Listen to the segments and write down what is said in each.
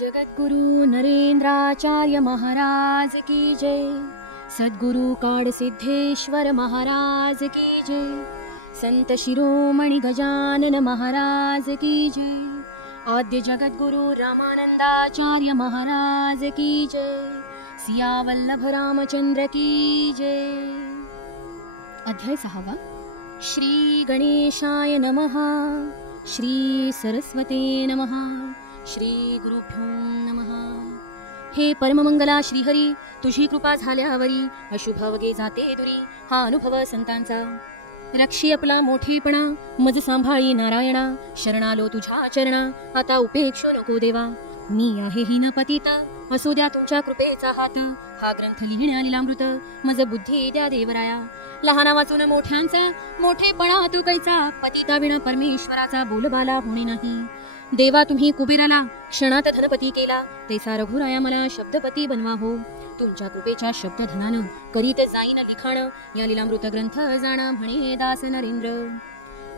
जगद्गुरु नरेंद्राचार्य महाराज की जय। सद्गुरु काड सिद्धेश्वर महाराज की जय। संत शिरोमणी गजानन महाराज की जय। आद्य जगद्गुरु रामानंदाचार्य महाराज की जय। सियावल्लभ रामचंद्र की जय। अध्याय सहावा। श्री गणेशाय नमः। श्री सरस्वते नमः श्री गुरुभ्यो नमः. हे परममंगला श्रीहरी तुझी कृपा झाल्यावरी अशुभ वगे जाते दुरी हा अनुभव संतांचा. रक्षी आपला मोठेपणा मज सांभाळी नारायणा शरणालो तुझ्या चरणा आता उपेक्षो नको देवा. मी आहे हीन पतिता असू द्या तुमच्या कृपेचा हात. हा ग्रंथ लिहिण्याला अमृत. मज बुद्धी द्या देवराया. लहाना वाचून मोठ्यांचा मोठेपणा तू कैचा पतिता विण परमेश्वराचा बोलबाला होणे नाही. देवा तुम्ही कुबेराला क्षणात धनपती केला. तेसा रघुराया मला शब्दपती बनवा हो. तुमच्या कृपेच्या शब्दधनानं करीत जाईन लिखाण. या लिलामृत ग्रंथ जाण म्हणे दास नरेंद्र.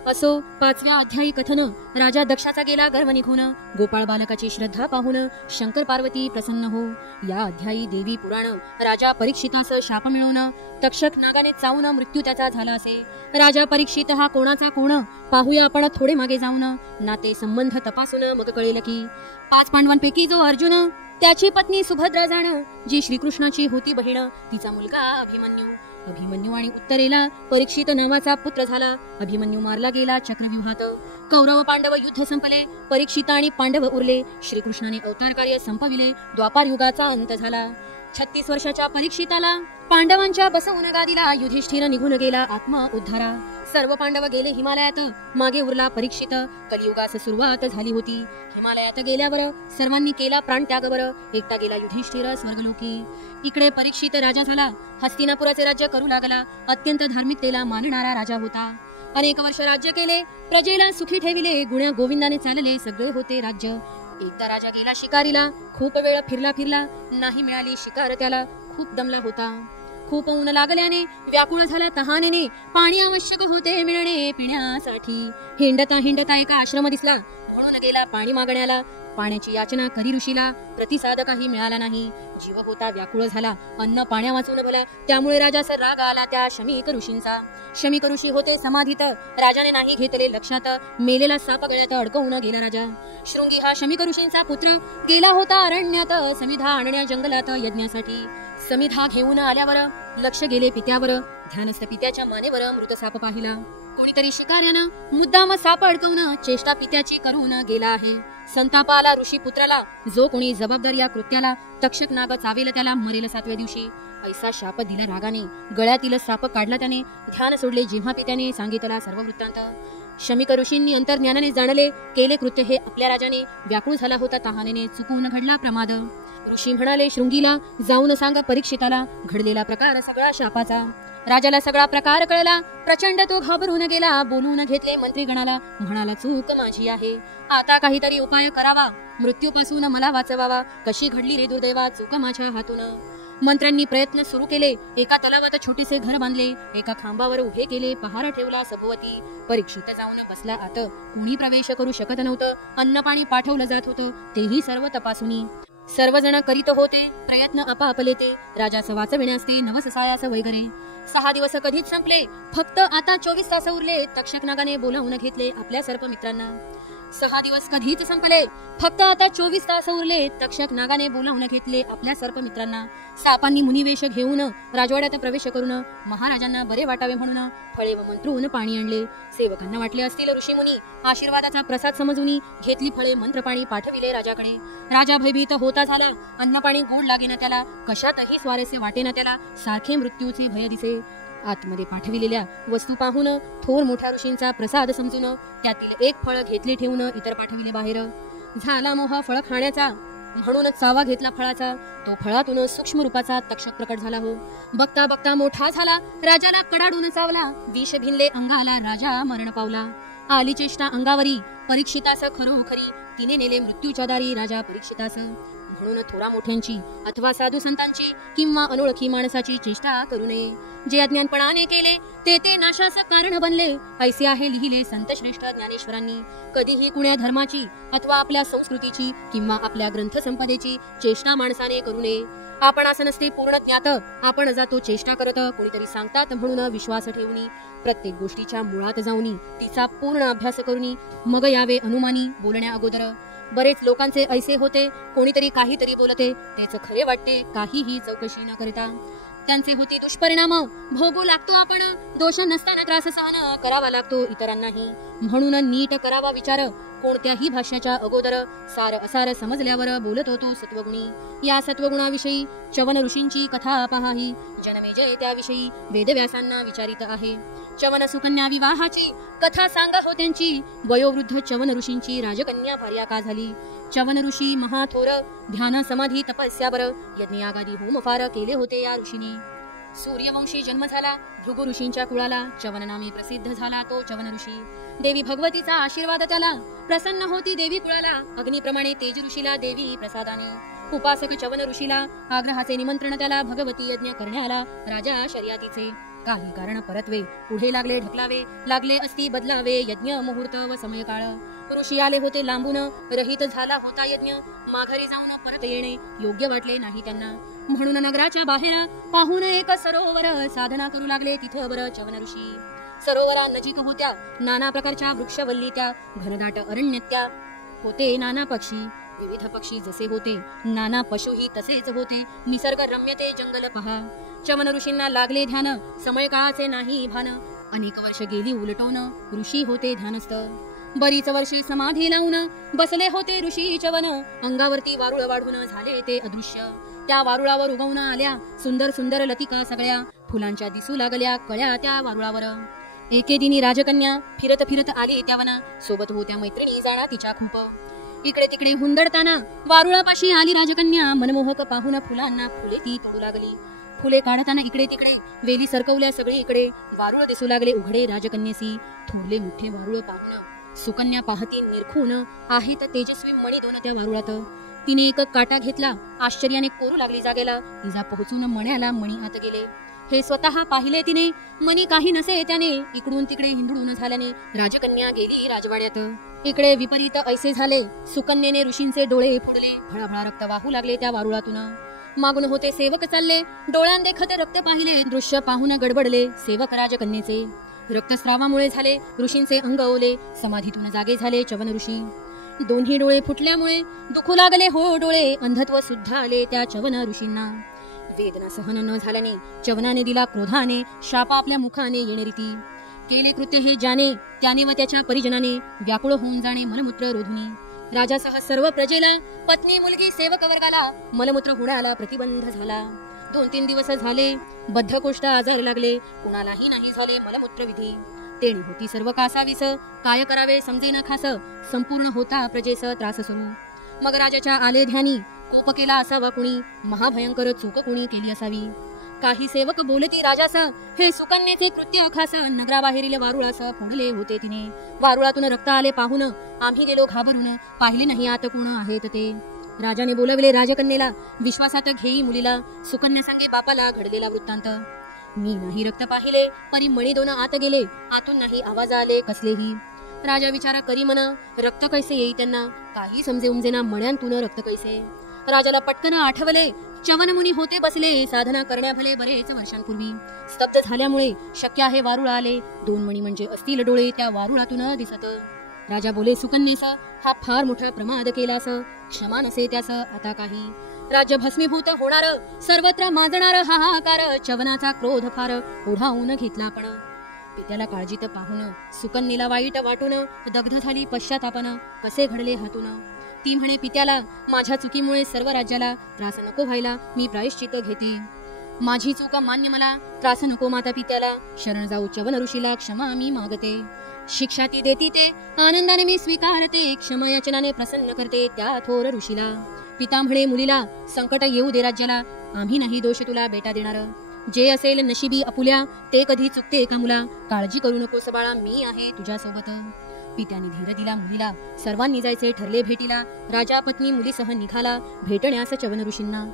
असो पाचव्या अध्यायी कथन राजा दक्षाचा गेला गर्व निघून. गोपाळ बालकाची श्रद्धा पाहून शंकर पार्वती प्रसन्न हो. या अध्यायी देवी पुराण राजा परीक्षितास शाप मिळवून तक्षक नागाने चावून मृत्यू त्याचा झाला असे. राजा परीक्षित हा कोणाचा कोण? पाहूया आपण थोडे मागे जाऊन. नाते संबंध तपासून मग कळेल की पाच पांडवांपैकी जो अर्जुन त्याची पत्नी सुभद्रा जाण जी श्रीकृष्णाची होती बहीण तिचा मुलगा अभिमन्यू. अभिमन्यू आणि उत्तरेला परीक्षित नावाचा पुत्र झाला. अभिमन्यू मारला गेला चक्रव्यूहात. कौरव पांडव युद्ध संपले. परीक्षिता आणि पांडव उरले. श्रीकृष्णाने अवतार कार्य संपविले. द्वापार युगाचा अंत झाला. छत्तीस वर्षाच्या परीक्षिताला पांडवांच्या बसवून गादीला युधिष्ठिर निघून गेला आत्मा उद्धारा. सर्व पांडव गेले हिमालयात. मागे उरला परीक्षित. कलियुगास सुरुवात झाली होती. हिमालयात गेल्यावर सर्वांनी केला प्राणत्याग बर एकटा गेला युधिष्ठिर स्वर्गलोकी. इकडे परीक्षित राजा झाला. हस्तिनापुराचे राज्य करू लागला. अत्यंत धार्मिकतेला मानणारा राजा होता. अनेक वर्ष राज्य केले. प्रजेला सुखी ठेविले. गुण्या गोविंदाने चालले. सगळे होते राज्य. एकदा राजा गेला शिकारीला. खूप वेळ फिरला फिरला. नाही मिळाली शिकार त्याला. खूप दमला होता. खूप ऊन लागल्याने व्याकुळ झाला तहानेने. पाणी आवश्यक होते मिळणे पिण्यासाठी. हिंडता हिंडता एका आश्रम दिसला. म्हणून गेला पाणी मागण्याला. पाण्याची याचना करी ऋषीला प्रतिसाद काही मिळाला नाही. जीव होता व्याकुळ झाला. अन्न पाण्या वाचून भला. त्यामुळे राजाचा राग आला त्या शमीक ऋषींचा. शमीक ऋषी होते समाधीत. राजाने नाही घेतले लक्षात. मेलेला साप गळ्यात अडकवून गेला राजा. शृंगी हा शमीक ऋषींचा पुत्र. गेला होता अरण्यात. समिधा आणण्या जंगलात यज्ञासाठी. समिधा घेऊन आल्यावर लक्ष गेले पित्यावर. ध्यानस्थ पित्याच्या मानेवर मृत साप पाहिला. कोणीतरी शिकाऱ्यानं मुद्दाम साप अडकवून चेष्टा पित्याची करून गेला आहे. संताप आला ऋषी पुत्राला जो कोणी जबाबदार या कृत्याला तक्षक नाग चावेल त्याला मरेल सातव्या दिवशी. ऐसा शाप दिला रागाने. गळ्यातील साप काढला त्याने. ध्यान सोडले जेव्हा पित्याने सांगितला सर्व वृत्तांत. शमिक ऋषींनी अंतर्ज्ञानाने जाणले केले कृत्य हे आपल्या राजाने. व्याकुळ झाला होता तहानेने. चुकून घडला प्रमाद. ऋषी म्हणाले शृंगीला जाऊन सांगा परीक्षिताला. घडलेला प्रकार सगळा शापाचा. राजाला सगळा प्रकार कळला. प्रचंड तो घाबरून गेला. बोलून घेतले मंत्रीगणाला. म्हणाला चूक माझी आहे. आता काहीतरी उपाय करावा. मृत्यूपासून मला वाचवावा. कशी घडली रे दुर्दैवा? चूक माझ्या हातून. मंत्र्यांनी प्रयत्न सुरू केले. एका तलावात छोटेसे घर बांधले. एका खांबावर उभे केले. पहारा ठेवला सभोवती. परीक्षित जाऊन बसला. आत कुणी प्रवेश करू शकत नव्हतं. अन्न पाणी पाठवलं जात होतं. तेही सर्व तपासून. सर्वजण करीत होते प्रयत्न आपापले ते राजास वाचविण्यास ते नवससायास वगैरे. सहा दिवस कधीच संपले. फक्त आता चोवीस तास उरले. तक्षक नागाने बोलावून घेतले आपल्या सर्प मित्रांना. सहा दिवस कधीच संपले. फक्त आता चोवीस तास उरले. तक्षक नागाने बोलावून घेतले आपल्या सर्प मित्रांना. सापांनी मुनिवेश घेऊन राजवाड्यात प्रवेश करून महाराजांना बरे वाटावे म्हणून फळे व मंत्रून पाणी आणले. सेवकांना वाटले असतील ऋषीमुनी आशीर्वादाचा प्रसाद समजून घेतली फळे मंत्र पाणी पाठविले राजाकडे. राजा भयभीत होता झाला. अन्न पाणी गोड लागेना त्याला. कशातही स्वारस्य वाटेना त्याला. सारखे मृत्यूचे भय दिसे. आतमध्ये पाठविलेल्या वस्तू पाहून थोर मोठ्या ऋषींचा प्रसाद समजून त्यातील एक फळ घेतले ठेवून इतर पाठविले बाहेर. झाला मोहा फळ खाण्याचा. म्हणून चावा घेतला फळाचा. तो फळातून सूक्ष्म रूपाचा तक्षक प्रकट झाला हो. बघता बघता मोठा झाला. राजाला कडाडून चावला. विष भिनले अंगाला राजा मरण पावला. आली चेष्टा अंगावरी परीक्षितास खरोखरी. तिने नेले मृत्यूच्या दारी राजा परीक्षितास. म्हणून थोरा मोठ्यांची अथवा साधू संतांची किंवा अनोळखी माणसाची चेष्टा करू नये. जे अज्ञानपणाने केले ते ते नाशास कारण बनले. ऐसे आहे लिहिले संत श्रेष्ठ ज्ञानेश्वरांनी. कधीही कुण्या धर्माची अथवा आपल्या संस्कृतीची किंवा आपल्या ग्रंथसंपदेची चेष्टा माणसाने करू नये. आपण असं नसते पूर्ण ज्ञात आपण जातो चेष्टा करत कोणीतरी सांगतात म्हणून विश्वास ठेवणी. प्रत्येक गोष्टीच्या मुळात जाऊनी तिचा पूर्ण अभ्यास करूनी मग यावे अनुमानी बोलण्या अगोदर. बरेच लोकांचे ऐसे होते कोणीतरी काहीतरी बोलते त्याचं खरे वाटते काहीही चौकशी न करता. त्यांचे होते दुष्परिणाम. भोगू लागतो आपण. दोष नसताना त्रास सहन करावा लागतो इतरांनाही. म्हणून नीट करावा विचार. कोणत्याही भाषेच्या अगोदर सार असार समजल्यावर बोलत होतो सत्वगुणी. या सत्वगुणाविषयी चवन ऋषींची कथा पहा ही जनमेजय त्याविषयी वेदव्यासांना विचारित आहे. चवन सुकन्या विवाहाची कथा सांगा हो त्यांची. वयोवृद्ध चवन ऋषींची राजकन्या भार्या का झाली? चवन ऋषी महाथोर ध्यान समाधी तपस्यावर यज्ञयागादी होम फार केले होते या ऋषींनी. सूर्यवंशी जन्म झाला भृगु ऋषींच्या कुळाला. चवन नामे प्रसिद्ध झाला तो चवन ऋषी देवी भगवतीचा आशीर्वाद त्याला. प्रसन्न होती देवी कुळाला. अग्निप्रमाणे तेज ऋषीला देवी प्रसादाने. उपासक चवन ऋषीला आग्रहाचे निमंत्रण त्याला. भगवती यज्ञ करण्याला राजा शर्यातीचे. काही कारण परतवे पुढे लागले ढकलावे लागले असती बदलावे यज्ञ मुहूर्त व समय काळ ऋषी आले होते लांबून रहित झाला होता यज्ञ. माघारी जाऊन परत येणे योग्य वाटले नाही त्यांना. म्हणून नगराच्या बाहेर पाहून एक सरोवर साधना करू लागले तिथं बर चवन ऋषी. सरोवरा नजीक होत्या नाना प्रकारच्या वृक्षवल्ली त्या घनदाट अरण्यत्या. होते नाना पक्षी विविध पक्षी जसे होते नाना पशुही तसेच होते निसर्ग रम्यते जंगल पहा. चवन ऋषींना लागले ध्यान समय काळाचे नाही भान. अनेक वर्ष गेली उलटवून ऋषी होते ध्यानस्थ. बरीच वर्षे समाधी लावून बसले होते ऋषी चवन. अंगावरती वारुळ वाढून झाले ते अदृश्य. त्या वारुळावर उगवून आल्या सुंदर सुंदर लतिका सगळ्या. फुलांच्या दिसू लागल्या कळ्या त्या वारुळावर. एके दिनी राजकन्या फिरत फिरत आली त्या वना. सोबत होत्या मैत्रिणी जाणा तिच्या खूप. इकडे तिकडे हुंदडताना वारुळापाशी आली राजकन्या. मनमोहक पाहून फुलांना फुले ती तोडू लागली. फुले काढताना इकडे तिकडे वेली सरकवल्या सगळी इकडे वारुळ दिसू लागले उघडे राजकन्येसी. थोरले मोठे वारुळ पाहून सुकन्या पाहती निरखून. आहेत तेजस्वी मणी दोन त्या वारुळात. तिने एक काटा घेतला. आश्चर्याने कोरू लागली जागेला. तिचा पोहोचून मण्याला मणी हात गेले. हे स्वतः पाहिले तिने. मनी काही नसे त्याने. इकडून तिकडे हिंदडून झाल्याने राजकन्या गेली राजवाड्यात. इकडे विपरीत ऐसे झाले. सुकन्येने ऋषींचे डोळे फुडले भळाभळा रक्त वाहू लागले त्या वारुळातून. मागून होते सेवक चालले. डोळ्यांदेखते रक्त पाहिले. दृश्य पाहून गडबडले सेवक राजकन्येचे. रक्तस्रावामुळे झाले. ऋषींचे अंग ओले. समाधीतून जागे झाले चवन ऋषी दोन्ही डोळे फुटल्यामुळे दुखू लागले. हो डोळे अंधत्व सुद्धा आले त्या चवन ऋषींना. वेदना सहन न झाल्याने चवनाने दिला क्रोधाने शाप आपल्या मुखाने येणे रीती केले कृत्य हे ज्याने त्याने व त्याच्या परिजनाने व्याकुळ होऊन जाणे मलमूत्र रोधुनी. राजासह सर्व प्रजेला पत्नी मुलगी सेवक वर्गाला मलमूत्र होण्याला प्रतिबंध झाला. दोन तीन दिवस झाले बद्धकोष्ठ आजार लागले कुणालाही नाही झाले मलमूत्र विधी. तेणी होती सर्व कासावीस काय करावे समजे न खास संपूर्ण होता प्रजेस त्रास सुरू. मग राजाच्या आले ध्यानी कोप केला असावा कुणी. महाभयंकर चूक कुणी केली असावी. काही सेवक बोलती राजास हे सुकन्याचे कृत्य खास नगराबाहेरील वारुळास फोडले होते तिने. वारुळातून रक्त आले पाहून आम्ही गेलो घाबरून. पाहिले नाही आत कोण आहेत ते. राजाने बोलवले राजकन्येला. विश्वासात घेई मुलीला. सुकन्या सांगे बापाला घडलेला वृत्तांत. मी नाही रक्त पाहिले परी मणी दोन आत गेले. आतून नाही आवाज आले कसलेही. राजा विचारा करी म्हणा रक्त कैसे येई त्यांना? काही समजे उमजेना मण्यांतून रक्त कैसे? राजाला पटकन आठवले चवनमुनी होते बसले साधना करण्या भले बरेच वर्षांपूर्वी. स्तब्ध झाल्यामुळे शक्य आहे वारुळ आले. दोन मणी म्हणजे असतील डोळे त्या वारुळातून दिसत. राजा बोले सुकन्येस हा फार मोठा प्रमाद केलास. क्षमा नसे त्यास आता काही. राज्य भस्मीभूत होणार सर्वत्र माजणार हाहाकार चवनाचा क्रोध फार ओढावून घेतला पण. पित्याला काळजीत पाहून सुकन्येला वाईट वाटून दग्ध झाली पश्चातापन कसे घडले हातून? ती म्हणे पित्याला माझ्या चुकीमुळे सर्व राज्याला त्रास नको व्हायला मी प्रायश्चित घेते माझी चूक मान्य मला. त्रास नको माता पित्याला शरण जाऊ चवन ऋषीला. क्षमा मी मागते. शिक्षा ती देती ते. आनंदाने मी स्वीकारते. क्षमा याचनाने प्रसन्न करते त्या थोर ऋषीला. पिता म्हणे मुलीला संकट येऊ दे राज्याला. आम्ही नाही दोष तुला बेटा देणार. जे असेल नशिबी अपुल्या ते कधी चुकते का मुला? काळजी करू नकोस बाळा मी आहे तुझ्यासोबत. पित्याने धीर दिला मुलीला. सर्वांनी जायचे ठरले भेटीला. राजा पत्नी मुलीसह निघाला. भेटण्यास चवन ऋषींना.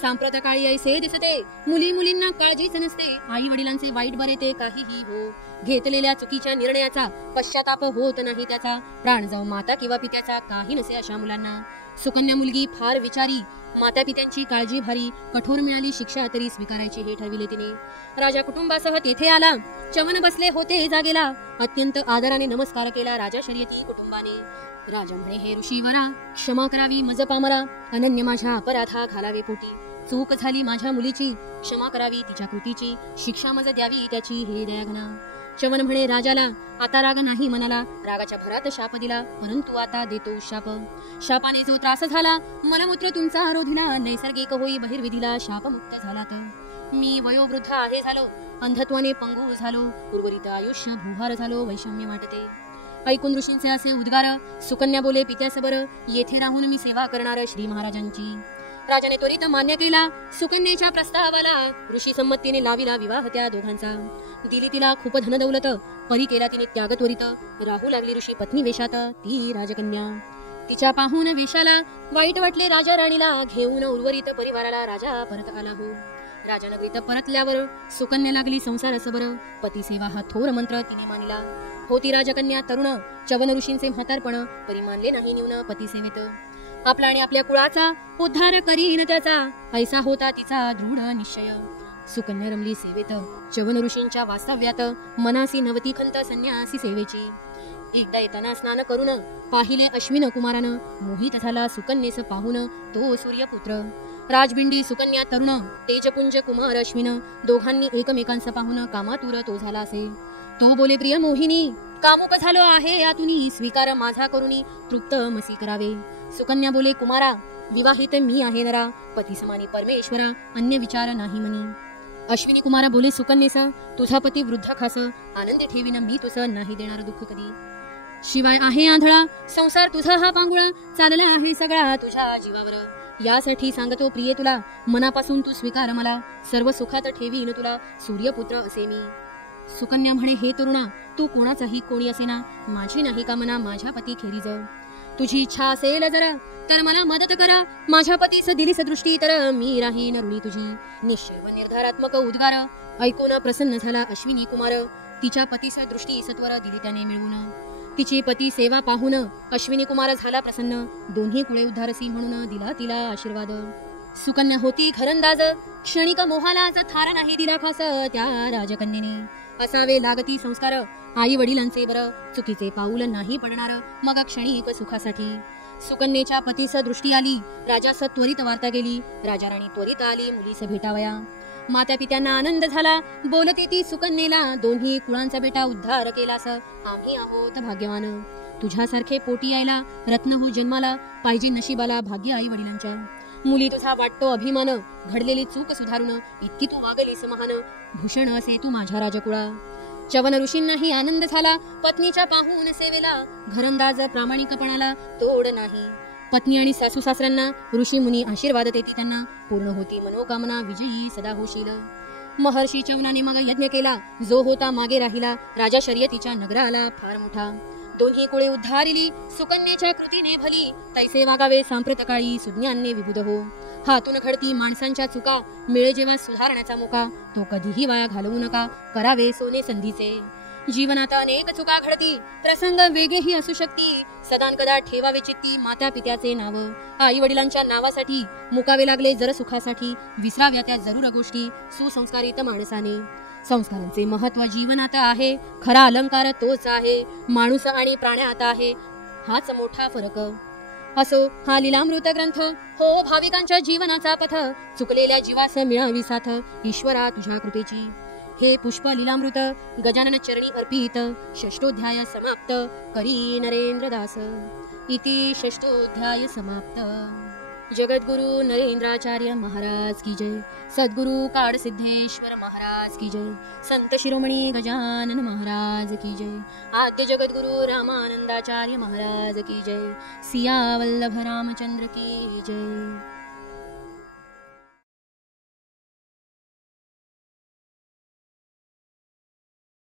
सांप्रत काळी ऐसे दिसते. मुली मुलींना काळजीच नसते. आई वडिलांचे वाईट बरे ते काहीही हो. घेतलेल्या चुकीच्या निर्णयाचा पश्चाताप होत नाही त्याचा. प्राण जाऊ माता किंवा पित्याचा काही नसे अशा मुलांना. सुकन्या मुलगी फार विचारी. माता पित्यांची काळजी भारी. कठोर मिळाली शिक्षा तरी स्वीकारायची हे ठरविले तिने. राजा कुटुंबासह तेथे आला. चवन बसले होते जागेला. अत्यंत आदराने नमस्कार केला राजा शर्यती कुटुंबाने. राजा म्हणे हे ऋषीवरा क्षमा करावी मज पामरा अनन्य माझ्या अपराधा घालावे पोटी. चूक झाली माझ्या मुलीची. क्षमा करावी तिच्या कृतीची. शिक्षा मज द्यावी त्याची. हे दयाघना. चवन म्हणे राजाला आता राग नाही मनाला. रागाच्या भरात शाप दिला परंतु आता देतो शाप. शापाने जो त्रास झाला मलमूत्र तुमचा आरोधिला नैसर्गिक होई बहिर्विधीला शापमुक्त झाला तर मी वयोवृद्ध आहे झालो अंधत्वाने पंगू झालो उर्वरित आयुष्य भूभार झालो वैषम्य वाटते. ऐकून ऋषींचे असे उद्गार सुकन्या बोले पित्यासबर येथे राहून मी सेवा करणार श्री महाराजांची. राजाने त्वरित मान्य केला. सुकन्येच्या प्रस्तावाला ऋषी संमतीने लाविला विवाह त्या दोघांचा. दिली तिला खूप धन दौलत. परी केला तिने त्याग त्वरित. राहू लागली ऋषी पत्नी वेशात. ती राजकन्या. तिच्या पाहून वेशाला वाईट वाटले राजा राणीला. घेऊन उर्वरित परिवाराला राजा परत आला हो. राजानगरीत परतल्यावर सुकन्या लागली संसार सबर पती सेवा हा थोर मंत्र तिने मानला. होती राजकन्या तरुण. चवन ऋषींचे म्हातारपण. परी मानले नाही निवन पती सेवेत. आपला आणि आपल्या कुळाचा उद्धार करीन त्याचा. ऐसा होता तिचा दृढ निश्चय. सुकन्या रमली सेवेत. चवन ऋषींच्या वास्तव्यात मनासी नवती खंत संन्यासी सेवेची. एकदा येताना स्नान करून पाहिले अश्विन कुमारानं. मोहित झाला सुकन्येस पाहून तो सूर्यपुत्र. राजबिंडी सुकन्या तरुण तेजपुंज कुमार अश्विन दोघांनी एकमेकांचा पाहून कामातुर तो झाला असे. तो बोले प्रिय मोहिनी कामुक झालो आहे यातून. स्वीकार माझा करुणी तृप्त मसी करावे. सुकन्या बोले कुमारा विवाहित मी आहे नरा पती समानी परमेश्वरा अन्य विचार नाही मनी अश्विनी कुमारा बोले सुकन्येस तुझा पती वृद्ध खास आनंद ठेवीन मी तुझं नाही देणार दुःख कधी. शिवाय आहे आंधळा संसार तुझा हा पांगुळा चालला आहे सगळा तुझ्या जीवावर. यासाठी सांगतो प्रिय तुला मनापासून तू स्वीकार मला सर्व सुखात ठेवीन तुला सूर्यपुत्र असे मी. सुकन्या म्हणे हे तरुणा तू कोणाचाही कोणी असेना माझी नाही का मना माझ्या पती खेरीज? तुझी इच्छा असेल जरा तर मला मदत करा. माझ्या पतीस दिलीस दृष्टी तर मी राहीन ऋणी तुझी. निश्चय व निर्धारात्मक उद्गार. ऐकून प्रसन्न झाला अश्विनी कुमार. तिच्या पतीस दृष्टी सत्वर दिली त्याने मिळवून. तिची पती सेवा पाहून अश्विनी कुमार झाला प्रसन्न. दोन्ही कुळे उद्धारसी म्हणून दिला तिला आशीर्वाद. सुकन्या होती घरंदाज. क्षणिक मोहालाच थारा नाही दिला खास त्या राजकन्येने. असावे लागती संस्कार. आई वडिलांचे बर चुकीचे पाऊल नाही पडणार. मग क्षणिक सुखासाठी. सुकन्येच्या पतीस दृष्टी आली. राजास त्वरित वार्ता गेली राजा राणी त्वरित आली मुलीस भेटावया. माता पित्यांना आनंद झाला. बोलते ती सुकन्येला दोन्ही कुळांचा बेटा उद्धार केलास. आम्ही आहोत भाग्यवान. तुझ्यासारखे पोटी यायला रत्न हो जन्माला पाहिजे नशिबाला भाग्य आई वडिलांच्या. मुली तुझा वाटतो अभिमान घडलेली चूक सुधारून इतकी तू वागलीस महान. भूषण असे तू माझ्या राजकुळा. चवन ऋषींनाही आनंद झाला पत्नीच्या पाहून सेवेला. घरंदाज प्रामाणिकपणाला तोड नाही. पत्नी आणि सासू सासऱ्यांना ऋषी मुनी आशीर्वाद देती त्यांना. पूर्ण होती मनोकामना विजयी सदा होशील. महर्षी चवनाने मग यज्ञ केला. जो होता मागे राहिला. राजा शर्यतीच्या नगराला फार मोठा. दोन्ही कुळे उद्धारिली. सुकन्येच्या कृतीने भली. तैसे वागावे सांप्रत काळी सुज्ञांनी विबुध हो. हातून घडती माणसांच्या चुका. मिळे जेव्हा सुधारण्याचा मोका तो कधीही वाया घालवू नका. करावे सोने संधीचे. जीवनात अनेक चुका घडती. प्रसंग वेगळेही असू शकती. सदान कदा ठेवावे चित्ती माता पित्याचे नाव. आई वडिलांच्या नावासाठी मुकावे लागले जर सुखासाठी. विसराव्या त्या जरूर गोष्टी सुसंस्कारित माणसाने. संस्कारांचे महत्त्व जीवनात आहे. खरा अलंकार तोच आहे. माणूस आणि प्राण्यात आहे. हाच मोठा फरक. असो हा लिलामृत ग्रंथ. हो भाविकांच्या जीवनाचा पथ. चुकलेल्या जीवास मिळावी साथ. ईश्वरा तुझ्या कृपेची. हे पुष्प लिलामृत गजानन चरणी अर्पित षष्टोध्याय समाप्त. करी नरेंद्र दास इति षष्टोध्याय समाप्त. जगद्गुरु नरेंद्राचार्य महाराज की जय. सद्गुरु काड सिद्धेश्वर महाराज की जय. संत शिरोमणी गजानन महाराज की जय. आद्य जगद्गुरु रामानंदाचार्य महाराज की जय. सिया वल्लभ रामचंद्र की जय.